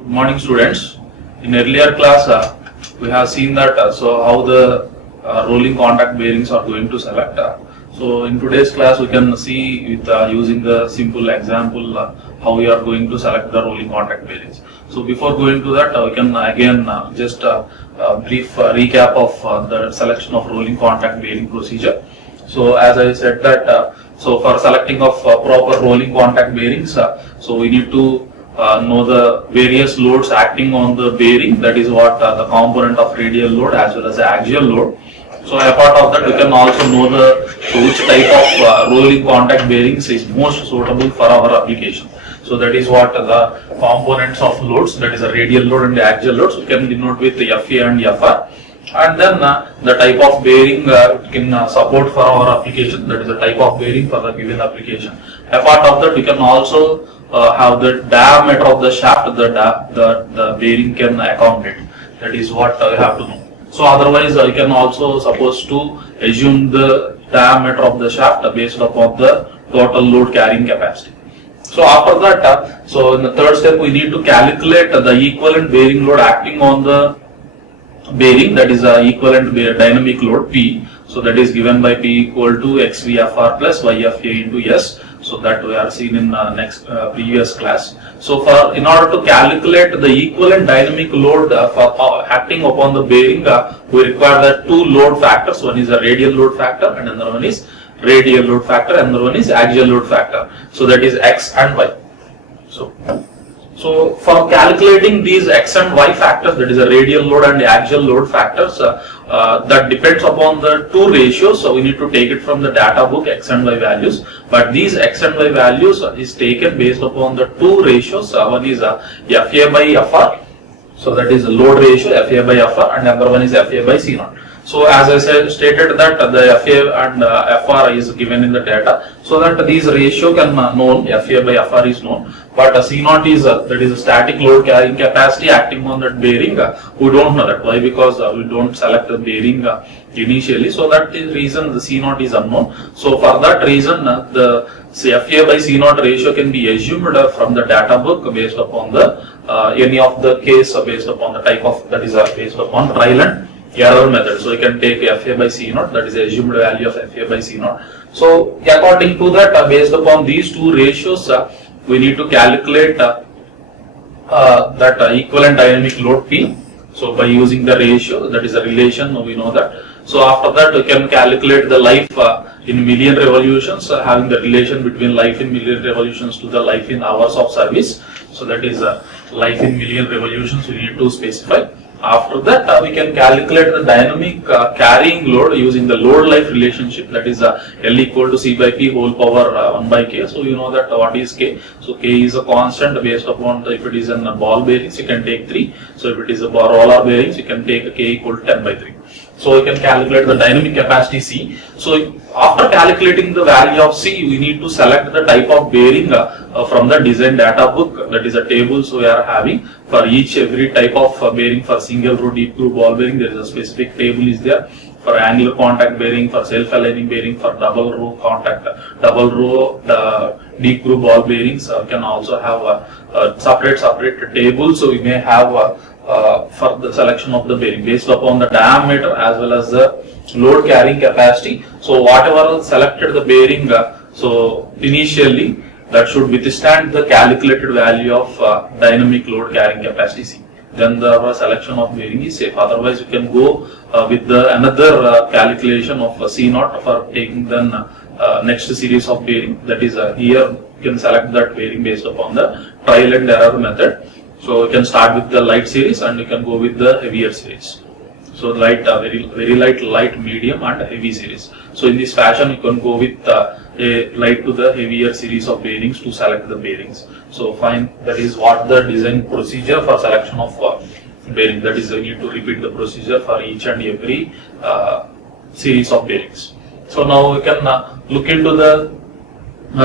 Good morning, students. In earlier class, we have seen that so how the rolling contact bearings are going to select. So in today's class, we can see with using the simple example how we are going to select the rolling contact bearings. So before going to that, we can again just brief recap of the selection of rolling contact bearing procedure. So as I said that, so for selecting of proper rolling contact bearings, so we need to know the various loads acting on the bearing, that is what the component of radial load as well as the axial load. So apart of that, we can also know which type of rolling contact bearings is most suitable for our application. So that is what the components of loads, that is a radial load and the axial loads, we can denote with the FA and FR. And then the type of bearing can support for our application, that is the type of bearing for the given application. Apart of that, we can also have the diameter of the shaft the bearing can accommodate. That is what we have to know. So otherwise, you can also suppose to assume the diameter of the shaft based upon the total load carrying capacity. So after that, so in the third step, we need to calculate the equivalent bearing load acting on the bearing, that is equivalent dynamic load P. So that is given by P equal to XVFR plus YFA into S. So that we are seen in previous class. So in order to calculate the equivalent dynamic load for acting upon the bearing, we require the two load factors. One is a radial load factor and another one is radial load factor and another one is axial load factor. So that is X and Y. So for calculating these X and Y factors, that is a radial load and the axial load factors, that depends upon the two ratios. So we need to take it from the data book, X and Y values. But these X and Y values is taken based upon the two ratios. One is FA by FR. So that is the load ratio, FA by FR, and another one is FA by C0. So as I stated that the FA and FR is given in the data, so that these ratio can known, FA by FR is known, but C0 is that is a static load carrying capacity acting on that bearing. We don't know that. Why? Because we don't select the bearing initially, so that is reason the C0 is unknown. So for that reason, the FA by C0 ratio can be assumed from the data book based upon the any of the case based upon the type of, that is based upon trial and error method. So you can take FA by C0, that is the assumed value of FA by C0. So according to that, based upon these two ratios, we need to calculate that equivalent dynamic load P. So by using the ratio, that is a relation, we know that. So after that, we can calculate the life in million revolutions, having the relation between life in million revolutions to the life in hours of service. So that is life in million revolutions we need to specify. After that, we can calculate the dynamic carrying load using the load life relationship, that is L equal to C by P whole power 1 by K. So you know that what is K. So K is a constant based upon if it is in ball bearings, you can take 3. So if it is a roller bearings, you can take K equal to 10 by 3. So we can calculate the dynamic capacity C. So after calculating the value of C, we need to select the type of bearing from the design data book, that is a table. So we are having for every type of bearing. For single row deep groove ball bearing, there is a specific table is there. For angular contact bearing, for self-aligning bearing, for double row deep groove ball bearings, we can also have a separate table. So we may have for the selection of the bearing based upon the diameter as well as the load carrying capacity. So whatever selected the bearing, so initially that should withstand the calculated value of dynamic load carrying capacity C. Then the selection of bearing is safe. Otherwise, you can go with another calculation of C0 for taking then next series of bearing. That is here you can select that bearing based upon the trial and error method. So you can start with the light series and you can go with the heavier series. So light, very light, medium and heavy series. So in this fashion, you can go with a light to the heavier series of bearings to select the bearings. So fine, that is what the design procedure for selection of bearing. That is, you need to repeat the procedure for each and every series of bearings. So now we can look into the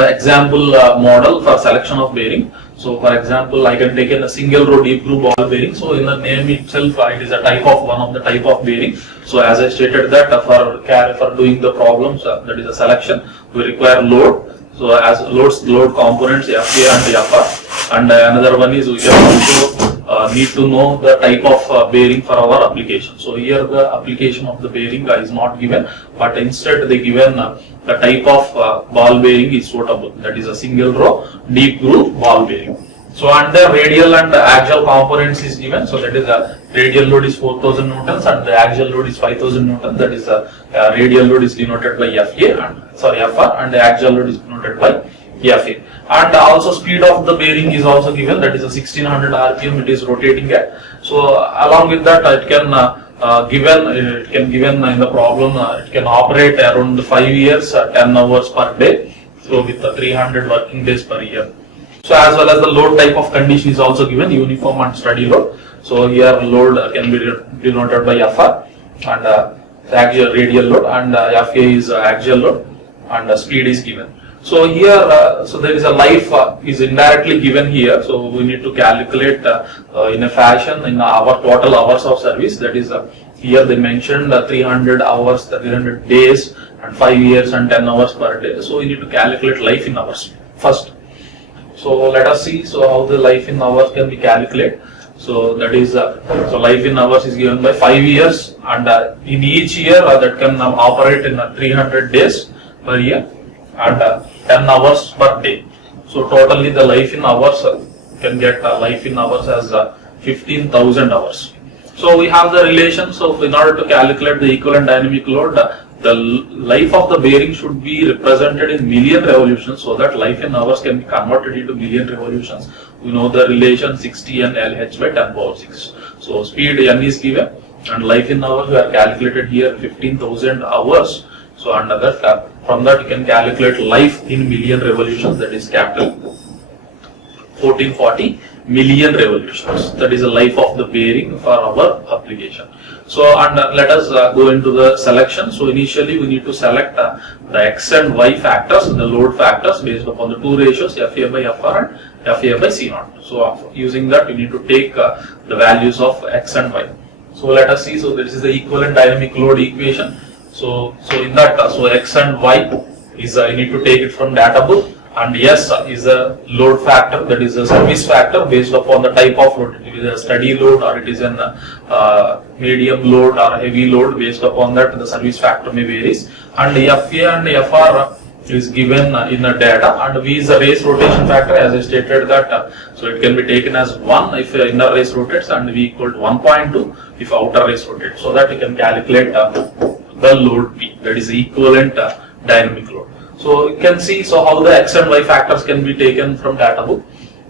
example model for selection of bearing. So for example, I can take in a single row deep groove ball bearing. So in the name itself, it is a one of the type of bearing. So as I stated that for doing the problems, that is a selection, we require load. So as load components FA and FR, and another one is we can also need to know the type of bearing for our application. So here the application of the bearing is not given, but instead they given the type of ball bearing is suitable. That is a single row deep groove ball bearing. So under radial and axial components is given. So that is a radial load is 4000 newtons and the axial load is 5000 newtons. That is a radial load is denoted by FA and FR, and the axial load is denoted by FA. And also speed of the bearing is also given. That is a 1600 RPM. It is rotating at. So along with that, it can given in the problem. It can operate around 5 years, 10 hours per day. So with 300 working days per year. So as well as the load type of condition is also given, uniform and steady load. So here load can be denoted by FR and axial radial load, and FA is axial load, and speed is given. So here, so there is a life is indirectly given here. So we need to calculate in a fashion in our total hours of service. That is here they mentioned 300 hours, 300 days, and 5 years and 10 hours per day. So we need to calculate life in hours first. So let us see how the life in hours can be calculated. So that is so life in hours is given by 5 years, and in each year that can operate in 300 days per year and 10 hours per day. So totally the life in hours can get life in hours as 15,000 hours. So we have the relation. So in order to calculate the equivalent dynamic load, the life of the bearing should be represented in million revolutions, so that life in hours can be converted into million revolutions. We know the relation 60 N LH by 10 power 6. So speed N is given, and life in hours we are calculated here 15,000 hours. So under that, from that you can calculate life in million revolutions, that is capital 1440 million revolutions. That is the life of the bearing for our application. So and let us go into the selection. So initially we need to select the X and Y factors, the load factors based upon the two ratios, FA by FR and FA by C0. So using that we need to take the values of X and Y. So let us see. So this is the equivalent dynamic load equation. So in that, so X and Y is you need to take it from data book, and S is a load factor, that is a service factor based upon the type of load. It is a steady load or it is a medium load or heavy load. Based upon that, the service factor may varies. And FA and FR is given in the data, and V is the race rotation factor, as I stated that. So it can be taken as 1 if inner race rotates, and V equal to 1.2 if outer race rotates. So that you can calculate the load P, that is the equivalent dynamic load. So you can see how the X and Y factors can be taken from data book.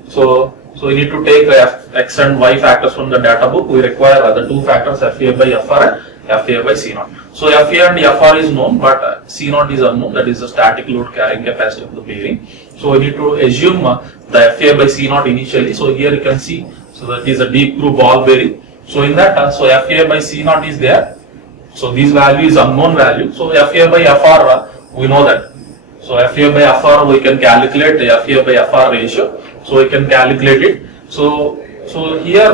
So we need to take X and Y factors from the data book. We require the two factors, FA by FR and FA by C0. So FA and FR is known, but C0 is unknown, that is the static load carrying capacity of the bearing. So we need to assume the FA by C0 initially. So here you can see, so that is a deep groove ball bearing. So in that, so FA by C0 is there. So this value is unknown value. So FA by FR, we know that. So FA by FR we can calculate the FA by FR ratio. So we can calculate it. So here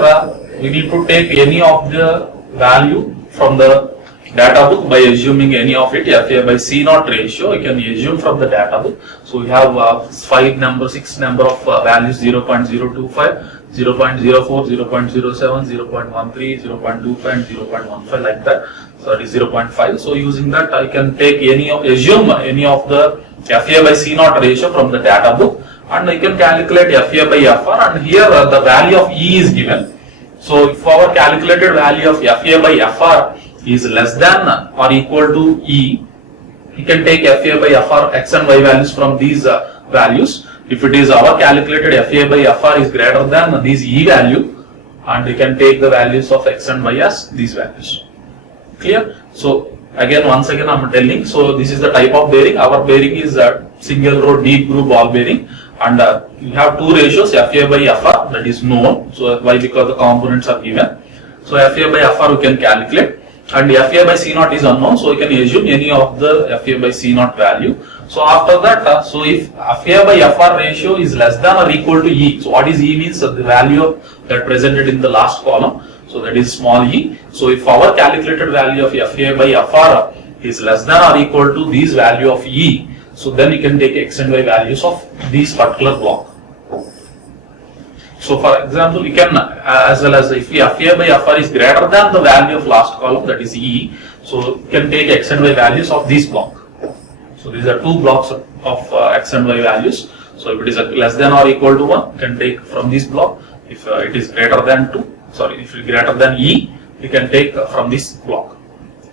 we need to take any of the value from the data book by assuming any of it. FA by C0 ratio you can assume from the data book. So we have 6 number of values, 0.025, 0.04, 0.07, 0.13, 0.25 and 0.15 like that. So it is 0.5. So using that I can take assume any of the FA by C0 ratio from the data book, and I can calculate FA by FR, and here the value of E is given. So if our calculated value of FA by FR is less than or equal to E, you can take FA by FR X and Y values from these values. If it is our calculated FA by FR is greater than these E value, and you can take the values of X and Y as these values. Clear? So once again I am telling, so this is the type of bearing. Our bearing is a single row deep groove ball bearing, and we have two ratios, FA by FR, that is known. So why? Because the components are given. So FA by FR we can calculate, and FA by C0 is unknown, so we can assume any of the FA by C0 value. So after that, so if FA by FR ratio is less than or equal to E, so what is E means? The value that presented in the last column. So that is small e. So if our calculated value of FA by FR is less than or equal to this value of E, so then you can take X and Y values of this particular block. So So for example, you can as well as if FA by FR is greater than the value of last column, that is E, so you can take X and Y values of this block. So these are two blocks of X and Y values. So if it is less than or equal to 1, you can take from this block. If it is greater than 2, sorry, if it is greater than E, you can take from this block.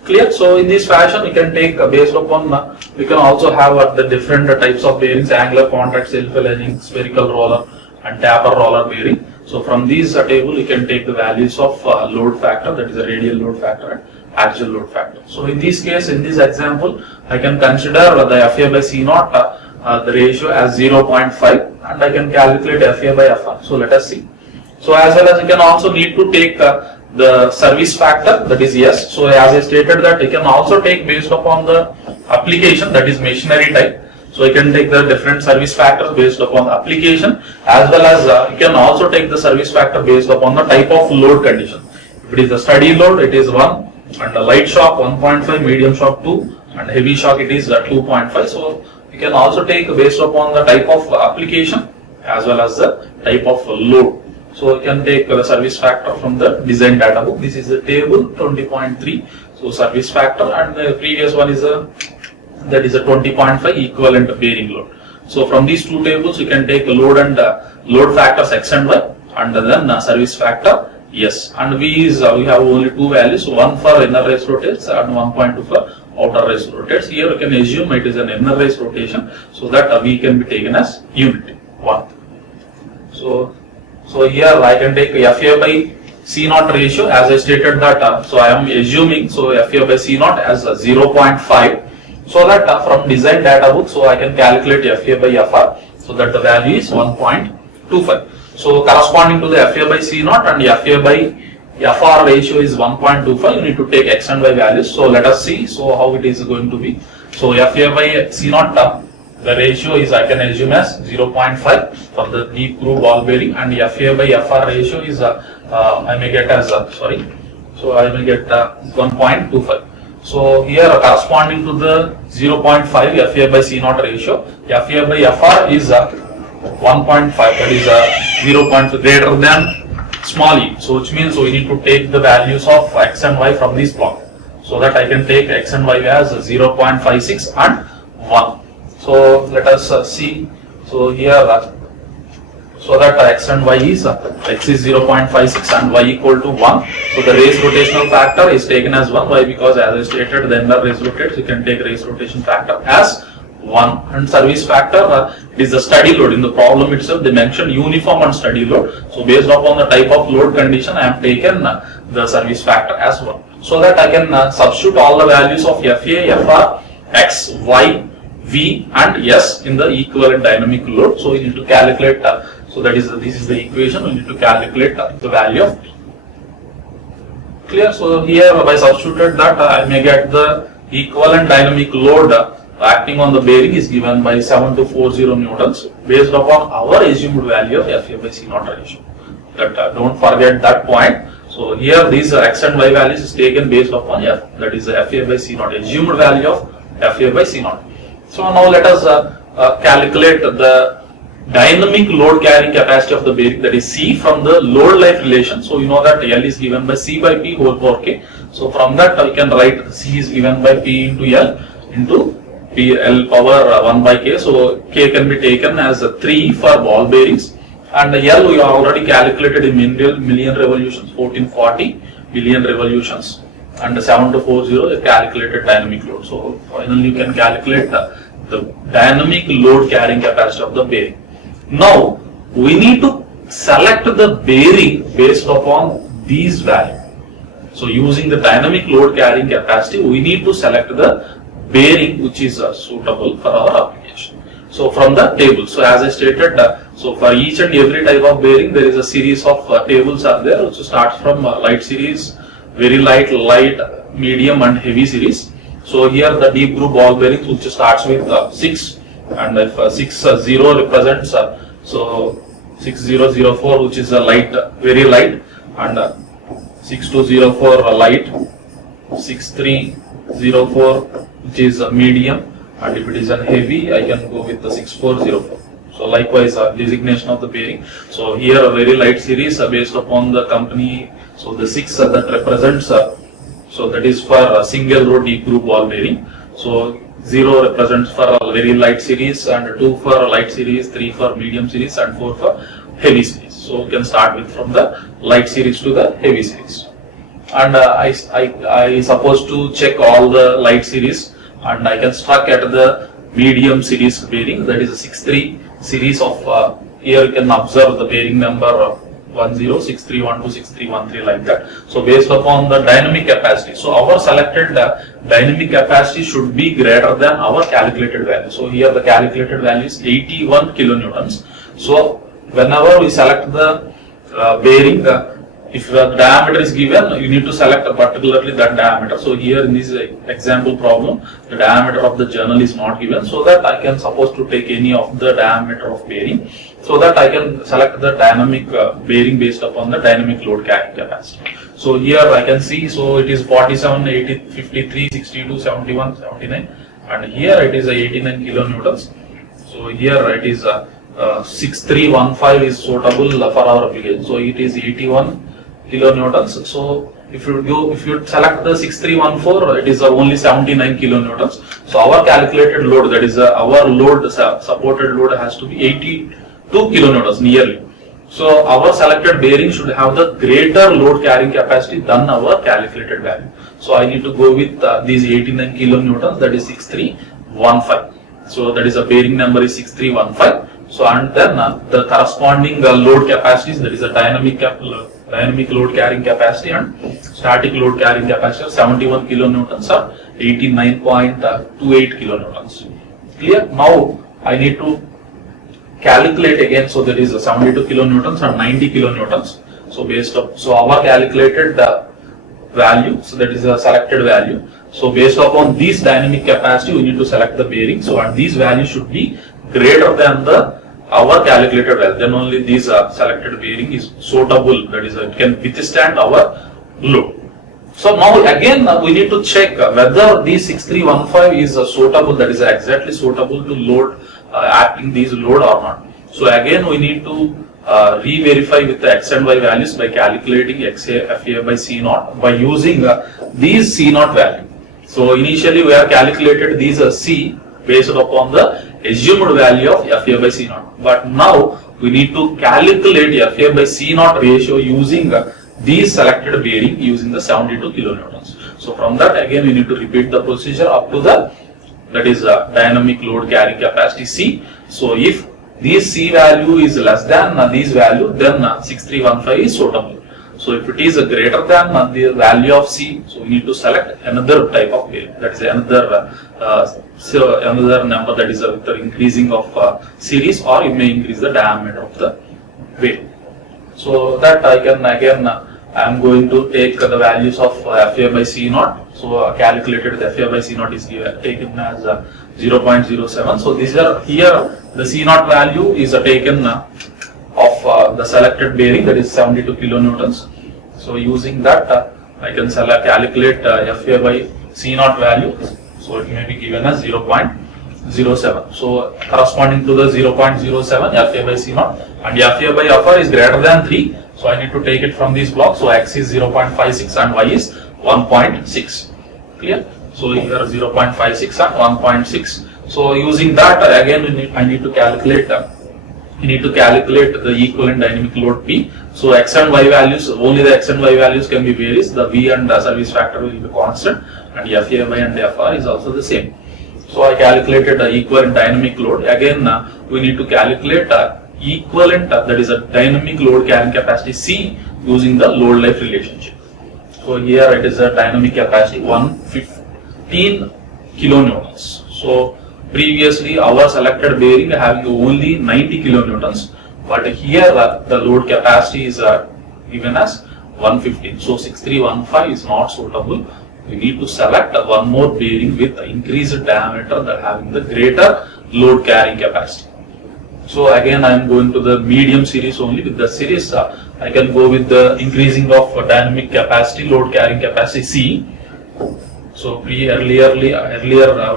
Clear? So in this fashion, you can take based upon, we can also have the different types of bearings: angular, contact, self-aligning, spherical roller, and taper roller bearing. So from these table, you can take the values of load factor, that is a radial load factor and axial load factor. So in this case, in this example, I can consider the FA by C naught, the ratio as 0.5, and I can calculate FA by FR. So let us see. So as well as you can also need to take the service factor, that is S. So as I stated that you can also take based upon the application, that is machinery type. So you can take the different service factors based upon the application, as well as you can also take the service factor based upon the type of load condition. If it is a steady load, it is 1, and a light shock 1.5, medium shock 2, and heavy shock it is 2.5. So you can also take based upon the type of application as well as the type of load. So you can take the service factor from the design data book. This is the table 20.3. So service factor, and the previous one is that is a 20.5 equivalent bearing load. So from these two tables, you can take a load and load factors X and Y, and then service factor S. And V is we have only two values, one for inner race rotates and 1.2 for outer race rotates. Here you can assume it is an inner race rotation, so that V can be taken as unit 1. So here I can take FA by C naught ratio, as I stated that, so I am assuming, so FA by C naught as 0.5, so that from design data book, so I can calculate FA by FR, so that the value is 1.25. So corresponding to the FA by C naught and FA by FR ratio is 1.25, you need to take X and Y values. So let us see, so how it is going to be. So FA by C naught, the ratio is, I can assume as 0.5 for the deep groove ball bearing, and FA by FR ratio is I may get as sorry, so I will get 1.25. So here corresponding to the 0.5 FA by C naught ratio, FA by FR is 1.5, that is 0.5 greater than small e. So which means we need to take the values of X and Y from this block, so that I can take X and Y as 0.56 and 1. So let us see. So here, so that X and Y is X is 0.56 and Y equal to 1. So the race rotational factor is taken as 1. Why? Because as I stated, the inner race rotates, you can take race rotation factor as 1. And service factor is the steady load. In the problem itself, they mentioned uniform and steady load. So based upon the type of load condition, I have taken the service factor as 1. So that I can substitute all the values of FA, FR, X, Y, V and S in the equivalent dynamic load. So we need to calculate, so that is, this is the equation, we need to calculate the value of T. Clear? So here by substituted that, I may get the equivalent dynamic load acting on the bearing is given by 7240 newtons based upon our assumed value of FA by C naught ratio. That don't forget that point. So here these X and Y values is taken based upon F, that is the FA by C naught, assumed value of FA by C naught. So now let us calculate the dynamic load carrying capacity of the bearing, that is C, from the load life relation. So you know that L is given by C by P whole power K. So from that we can write C is given by P into L into P L power 1 by K. So K can be taken as 3 for ball bearings, and L we have already calculated in million revolutions, 1440 billion revolutions. And 7240 calculated dynamic load. So finally you can calculate the dynamic load carrying capacity of the bearing. Now we need to select the bearing based upon these values. So using the dynamic load carrying capacity, we need to select the bearing which is suitable for our application. So from the table, so as I stated, so for each and every type of bearing there is a series of tables are there, which starts from light series, very light, medium and heavy series. So here the deep groove ball bearings which starts with 6, and if 60 represents so 6004 which is a light, very light, and 6204 light, 6304 which is medium, and if it is a heavy I can go with the 6404. So likewise, designation of the bearing. So here a very light series based upon the company. So the 6 that represents, so that is for a single row deep groove ball bearing. So 0 represents for a very light series, and 2 for a light series, 3 for medium series, and 4 for heavy series. So we can start with from the light series to the heavy series. And I supposed to check all the light series, and I can struck at the medium series bearing, that is a 6-3 series of, here you can observe the bearing number of 106312 6313 like that. So based upon the dynamic capacity, so our selected dynamic capacity should be greater than our calculated value. So here the calculated value is 81 kilonewtons. So whenever we select the bearing, if the diameter is given, you need to select particularly that diameter. So here in this example problem, the diameter of the journal is not given, so that I can suppose to take any of the diameter of bearing, so that I can select the dynamic bearing based upon the dynamic load carrying capacity. So here I can see, so it is 47, 80, 53, 62, 71, 79, and here it is 89 kilonewtons. So here it is 6315 is suitable for our application. So it is 81 kilonewtons. So if you select the 6314, it is only 79 kilonewtons. So our calculated load, that is our load, supported load, has to be 82 kilonewtons nearly. So our selected bearing should have the greater load carrying capacity than our calculated value. So I need to go with these 89 kilonewtons, that is 6315. So that is a bearing number is 6315. So and then the corresponding load capacities, that is a dynamic load carrying capacity and static load carrying capacity of 71 kilonewtons or 89.28 kilonewtons. Clear? Now I need to calculate again. So there is a 72 kilonewtons and 90 kilonewtons. So based on, so our calculated value, so that is a selected value. So based upon this dynamic capacity, we need to select the bearing. So and these values should be greater than our calculated value. Then only this selected bearing is suitable, that is it can withstand our load. So now again we need to check whether this 6315 is suitable, that is exactly suitable to load, acting these load or not. So again we need to re-verify with the X and Y values by calculating FA by C naught by using these C naught value. So initially we have calculated these C based upon the assumed value of FA by C naught. But now we need to calculate FA by C naught ratio using these selected bearing using the 72 kilonewtons. So from that again we need to repeat the procedure up to the, that is dynamic load carrying capacity C. So if this C value is less than this value, then 6315 is suitable. So if it is greater than the value of C, so we need to select another type of bearing, that is another another number, that is with the increasing of series, or you may increase the diameter of the bearing. So that I can again I am going to take the values of FA by C naught. So calculated the FA by C naught is taken as 0.07. So these are here the C naught value is taken of the selected bearing, that is 72 kilonewtons. So using that I can calculate FA by C naught value. So it may be given as 0.07. So corresponding to the 0.07 FA by C naught, and FA by FR is greater than 3. So I need to take it from this block. So X is 0.56 and Y is 1.6. Clear? So here 0.56 and 1.6. So using that again I need to calculate. You need to calculate the equivalent dynamic load P. So X and Y values, only the X and Y values can be varies. The V and the service factor will be constant, and FA by and FR is also the same. So I calculated the equivalent dynamic load. Again we need to calculate equivalent, that is a dynamic load carrying capacity C using the load life relationship. So here it is a dynamic capacity 115 kilonewtons. So previously our selected bearing having only 90 kilonewtons, but here the load capacity is given as 115. So 6315 is not suitable. We need to select one more bearing with increased diameter that having the greater load carrying capacity. So again I am going to the medium series only. With the series I can go with the increasing of dynamic capacity, load carrying capacity C. So earlier we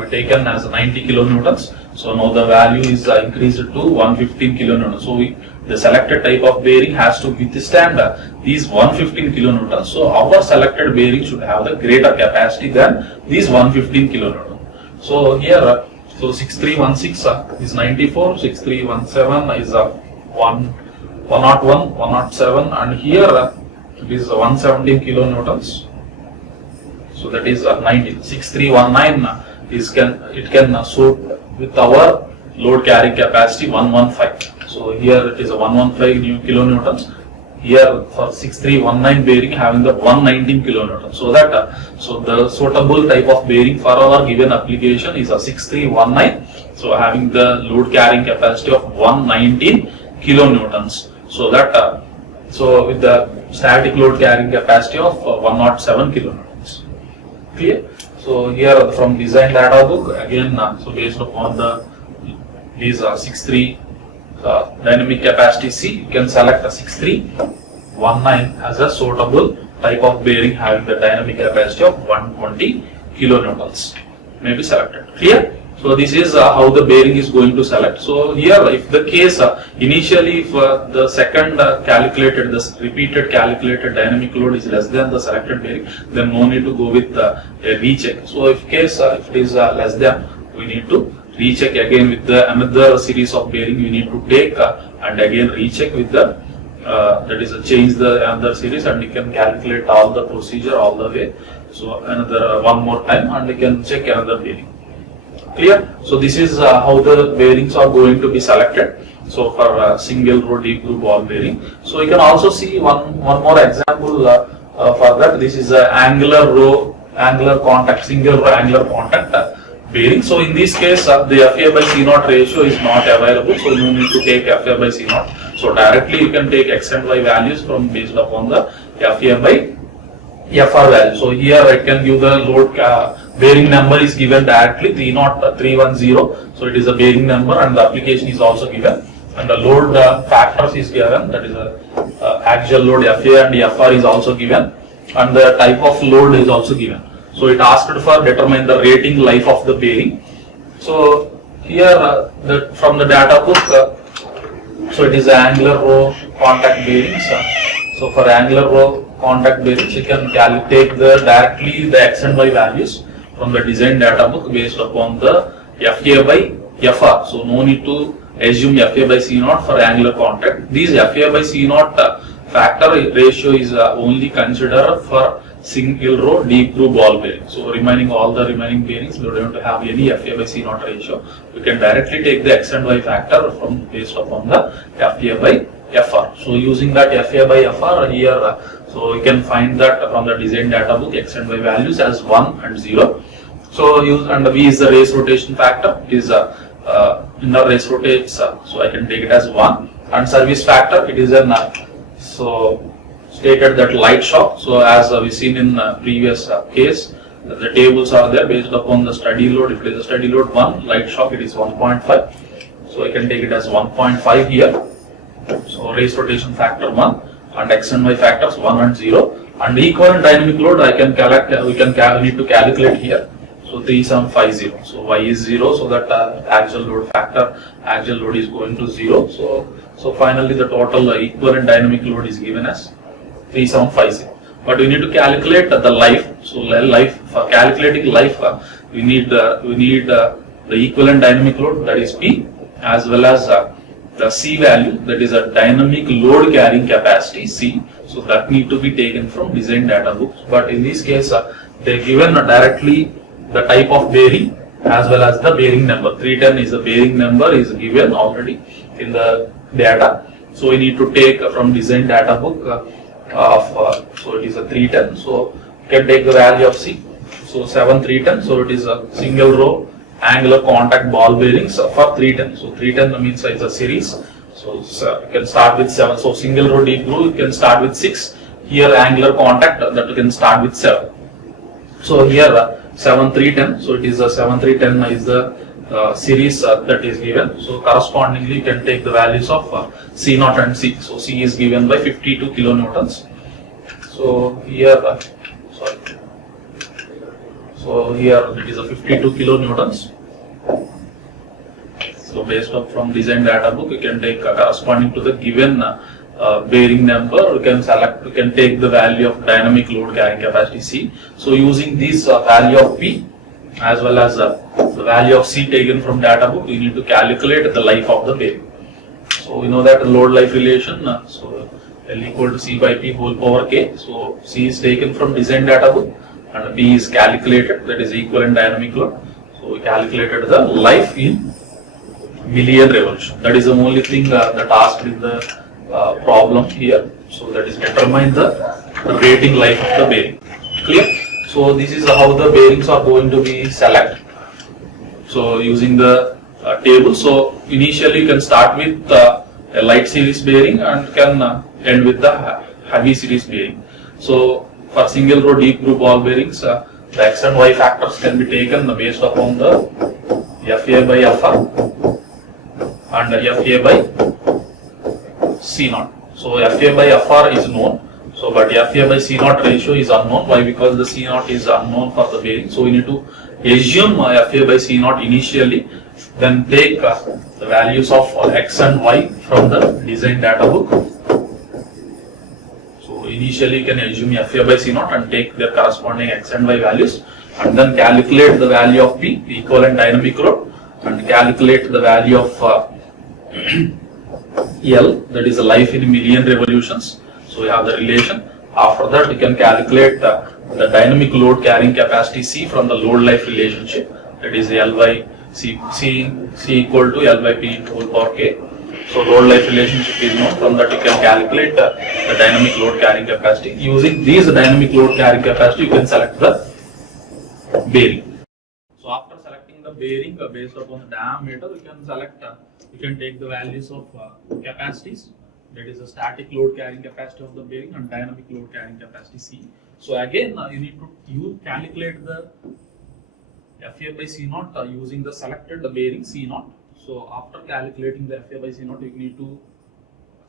taken as 90 kilonewtons. So now the value is increased to 115 kilonewtons. So the selected type of bearing has to withstand these 115 kilonewtons. So our selected bearing should have the greater capacity than these 115 kilonewtons. So here, so 6316 is 94, 6317 is 101, 107, and here it is 117 kilonewtons. So that is 19. 6319 is it can suit with our load carrying capacity 115. So here it is a 115 new kilonewtons. Here for 6319 bearing having the 119 kilonewtons. So that so the suitable type of bearing for our given application is a 6319. So having the load carrying capacity of 119 kilonewtons. So that so with the static load carrying capacity of 107 kilonewtons. Clear? So here from design data book again, so based upon the these 63 dynamic capacity C, you can select a 6319 as a suitable type of bearing having the dynamic capacity of 120 kilonewtons may be selected. Clear? So this is how the bearing is going to select. So here if the case initially if the second calculated, this repeated calculated dynamic load is less than the selected bearing, then no need to go with a recheck. So if case if it is less than, we need to recheck again with the another series of bearing we need to take and again recheck with the that is change the another series, and you can calculate all the procedure all the way. So another one more time and you can check another bearing. Clear? So this is how the bearings are going to be selected. So for single row deep groove ball bearing. So you can also see one more example for that. This is a angular contact, single row angular contact bearing. So in this case the FA by C naught ratio is not available. So you need to take FA by C naught. So directly you can take X and Y values from based upon the FA by FR value. So here I can give the load bearing number is given directly 30310. So it is a bearing number and the application is also given, and the load factors is given, that is a axial load FA and FR is also given, and the type of load is also given. So it asked for determine the rating life of the bearing. So here from the data book, so it is angular row contact bearings. So for angular row contact bearings, you can take directly the X and Y values from the design data book based upon the FA by FR. So no need to assume FA by C naught for angular contact. These FA by C naught factor ratio is only considered for single row deep groove ball bearing. So all the remaining bearings, we don't have any FA by C naught ratio. We can directly take the X and Y factor from based upon the FA by FR. So using that FA by FR here, so you can find that from the design data book X and Y values as 1 and 0. So use, and V is the race rotation factor, is inner race rotates, so I can take it as 1, and service factor it is an so stated that light shock. So as we seen in previous case, the tables are there based upon the steady load. If it is a steady load 1, light shock it is 1.5. So I can take it as 1.5 here. So race rotation factor 1 and X and Y factors 1 and 0, and equivalent dynamic load I can need to calculate here. So 3750. So Y is 0, so that axial load factor, axial load is going to 0. So finally the total equivalent dynamic load is given as 3750. But we need to calculate the life. So life, for calculating life, we need the equivalent dynamic load, that is P, as well as the C value, that is a dynamic load carrying capacity C. So that need to be taken from design data books. But in this case, they given directly the type of bearing as well as the bearing number. 310 is the bearing number is given already in the data. So we need to take from design data book so it is a 310. So you can take the value of C. So 7310. So it is a single row angular contact ball bearings for 310. So 310 means it's a series. So you can start with 7. So single row deep groove you can start with 6. Here angular contact that you can start with 7. So here 7310. So it is a 7310 is the series that is given. So correspondingly you can take the values of C0 and C. So C is given by 52 kilonewtons. So here So here it is a 52 kilonewtons. So based on from design data book, you can take corresponding to the given bearing number, you can select, you can take the value of dynamic load carrying capacity C. So using this value of P as well as the value of C taken from data book, you need to calculate the life of the bearing. So we know that load life relation, so L equal to C by P whole power K. So C is taken from design data book and P is calculated, that is equivalent dynamic load. So we calculated the life in million revolution. That is the only thing that asked in the problem here. So that is determine the rating life of the bearing. Clear? So this is how the bearings are going to be selected. So using the table. So initially you can start with a light series bearing and can end with the heavy series bearing. So for single row deep groove ball bearings, the X and Y factors can be taken based upon the FA by FR and FA by C naught. So FA by FR is known. So but FA by C naught ratio is unknown. Why? Because the C naught is unknown for the bearing. So we need to assume FA by C naught initially, then take the values of X and Y from the design data book. So initially you can assume FA by C naught and take their corresponding X and Y values, and then calculate the value of P, equivalent dynamic load, and calculate the value of L, that is the life in million revolutions. So we have the relation. After that you can calculate the dynamic load carrying capacity C from the load life relationship, that is L by C equal to L by P whole power K. So load life relationship is known. From that you can calculate the dynamic load carrying capacity. Using these dynamic load carrying capacity, you can select the bearing. So after selecting the bearing based upon the diameter, you can select, you can take the values of capacities, that is the static load carrying capacity of the bearing and dynamic load carrying capacity C. So again you need to calculate the FA by C naught using the selected bearing C naught. So after calculating the FA by C naught, you need to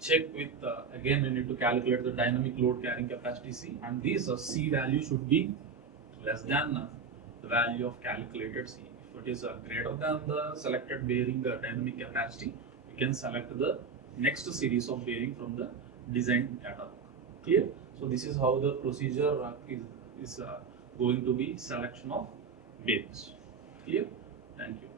check with again you need to calculate the dynamic load carrying capacity C, and this C value should be less than the value of calculated C. If it is greater than the selected bearing dynamic capacity, you can select the next series of bearing from the design data book. Clear? So this is how the procedure is going to be selection of bearings. Clear? Thank you.